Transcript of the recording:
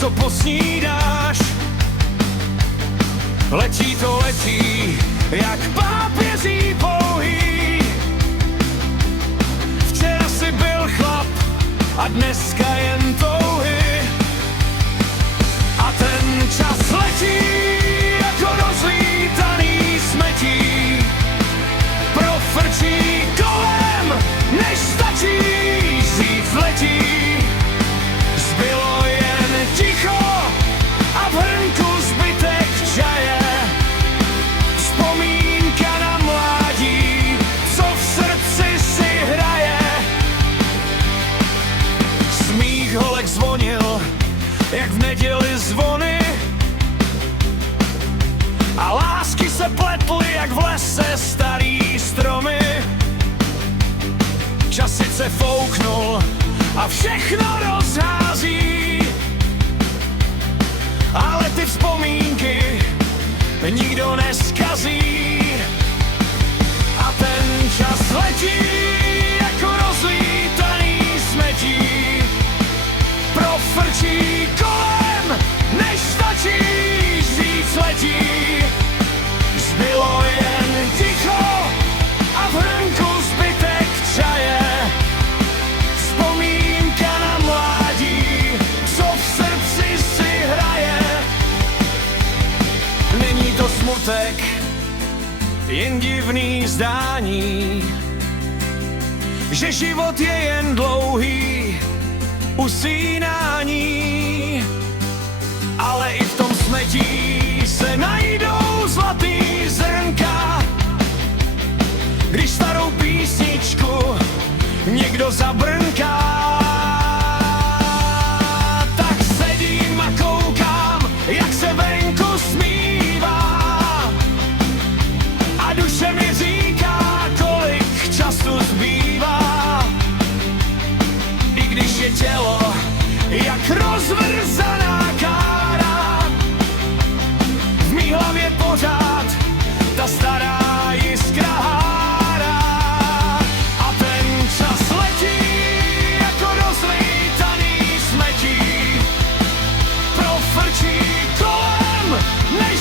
co posnídáš. Letí to letí, jak pápěří pouhý. Včera si byl chlap a dneska jen touhy. A ten čas letí jako rozlítaný smetí. Profrčí kolem, než stačí říct letí. Zbylo jen ticho a v hrnku zbytek čaje. Vzpomínka na mládí, co v srdci si hraje. Smích holek zvonil, jak v neděli zvony. A lásky se pletly, jak v lese starý stromy. Čas sice fouknul a všechno rozhází, ale ty vzpomínky nikdo neskazí. A ten čas letí jako rozlítaný smetí. Profrčí kolem, než stačí říct letí. Zbylo jen ticho a v hrnku zbytek čaje. Vzpomínka na mládí, co v srdci si hraje. Není to smutek, jen divný zdání, že život je jen dlouhý usínání. Ale i v tom smetí se najdou zlatý zrnka. Když starou písničku někdo zabrnká, tak sedím a koukám, jak se venku smívá. A duše mi říká, kolik času zbývá. I když je tělo jak rozvrzaná kára, v mý hlavě pořád ta stará jiskra hárá. A ten čas letí jako rozlítaný smetí. Profrčí kolem, než